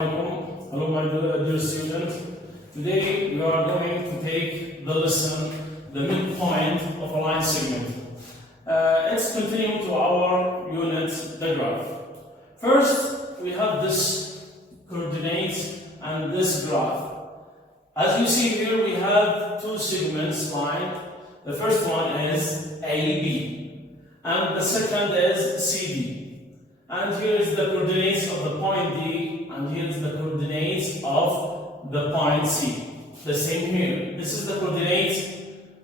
Hello, my dear students. Today we are going to take the lesson, the midpoint of a line segment. Let's continue to our unit, the graph. First, we have this coordinate and this graph. As you see here, we have two segments lined. The first one is AB, and the second is CD. And here is the coordinates of the point D, and here is the coordinates of the point C. The same here. This is the coordinates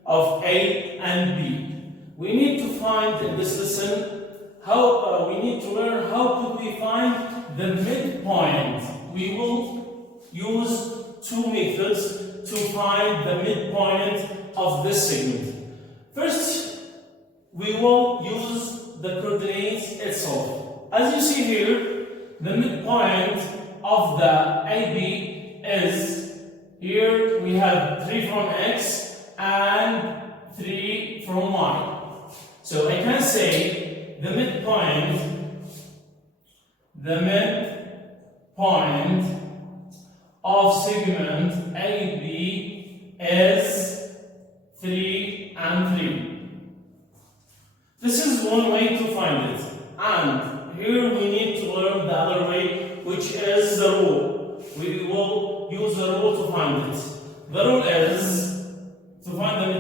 of A and B. We need to find in this lesson how we need to learn how could we find the midpoint. We will use two methods to find the midpoint of this segment. First, we will use the coordinates itself. As you see here, the midpoint of the AB is, here we have 3 from X and 3 from Y. So I can say the midpoint of segment AB is 3 and 3. This is one way to find it. And here we need to learn the other way, which is the rule. We will use the rule to find it. The rule is to find the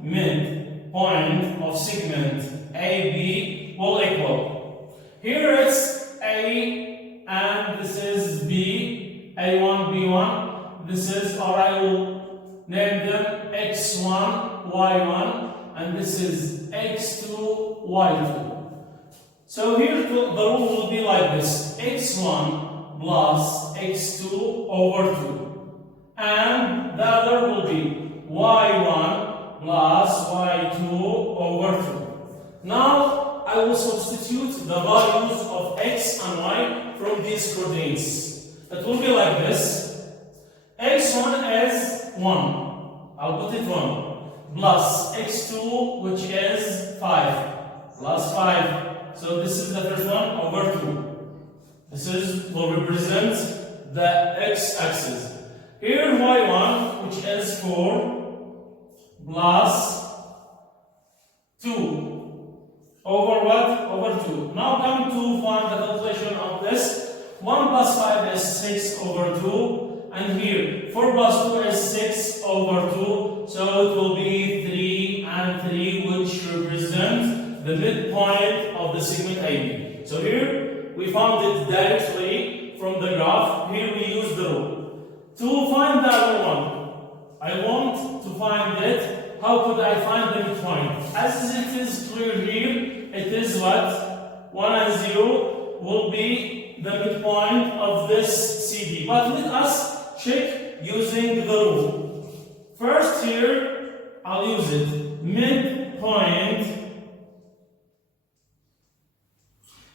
midpoint of segment AB will equal. Here it's A and this is B, A1, B1. This is, or I will name them X1, Y1, and this is X2, Y2. So here the rule will be like this: x1 plus x2 over 2. And the other will be y1 plus y2 over 2. Now I will substitute the values of x and y from these coordinates. It will be like this: x1 is 1. I'll put it 1. Plus x2, which is 5. Plus 5. So this is the first one over 2. This will represent the x-axis. Here y1, which is 4, plus 2 over what? Over 2. Now come to find the calculation of this. 1 plus 5 is 6 over 2. And here 4 plus 2 is 6 over 2. So it will be 3 and 3, which represent the midpoint of the segment AB. So here we found it directly from the graph. Here we use the rule. To find the other one, I want to find it. How could I find the midpoint? As it is clear here, it is what? 1 and 0 will be the midpoint of this CD. But let us check using the rule. First here, I'll use it.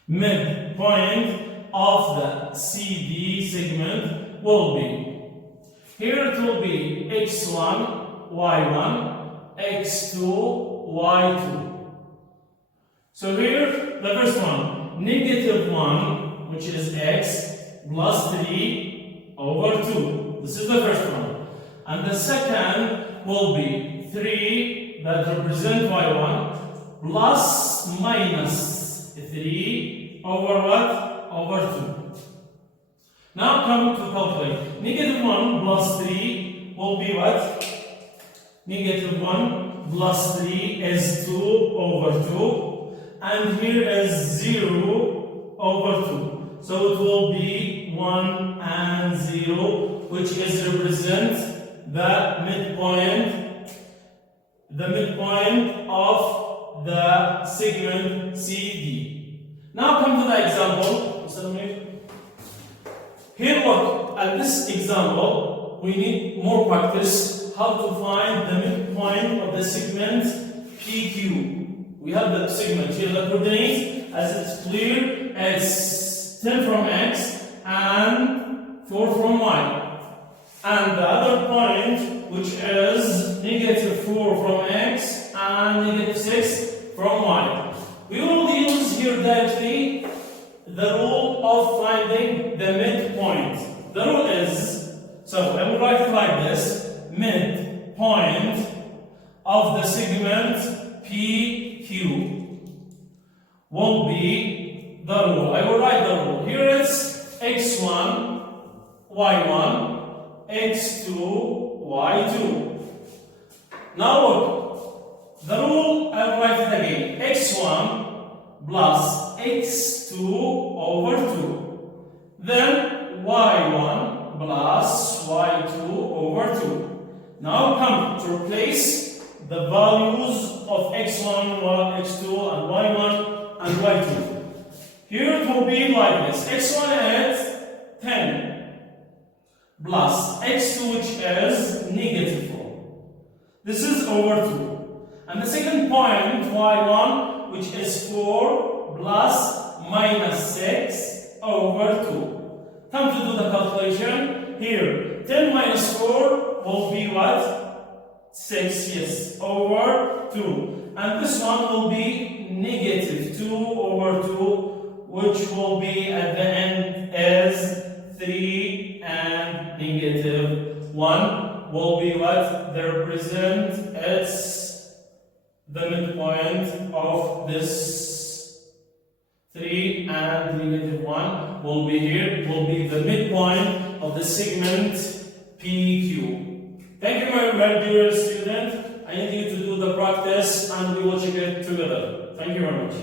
Midpoint of the CD segment will be, here it will be x1, y1, x2, y2. So here, the first one, negative 1, which is x, plus 3 over 2. This is the first one. And the second will be 3, that represent y1, plus minus 3 over what? Over 2. Now come to calculate. Negative 1 plus 3 will be what? Negative 1 plus 3 is 2 over 2. And here is 0 over 2. So it will be 1 and 0, which is represent the midpoint of the segment CD. Now come to the example. Here look at this example. We need more practice how to find the midpoint of the segment PQ. We have the segment here, the coordinates, as it's clear, it's 10 from X and 4 from Y. And the other point, which is negative 4 from X and negative 6 from Y. We will use here directly the rule of finding the midpoint. y1, x2, y2. Now look, the rule, I'll write it again. x1 plus x2 over 2. Then y1 plus y2 over 2. Now come to replace the values of x1, x2, and y1 and y2. Here it will be like this. x1 is 10 plus x2, which is negative 4. This is over 2. And the second point, y1, which is 4 plus minus 6 over 2. Come to do the calculation. Here, 10 minus 4 will be what? 6, yes, over 2. And this one will be negative 2 over 2, which will be at the end as 3, and negative 1 will be what they represent. It's the midpoint of this 3, and negative 1 will be here, will be the midpoint of the segment PQ. Thank you very much, dear student. I need you to do the practice and we will check it together. Thank you very much.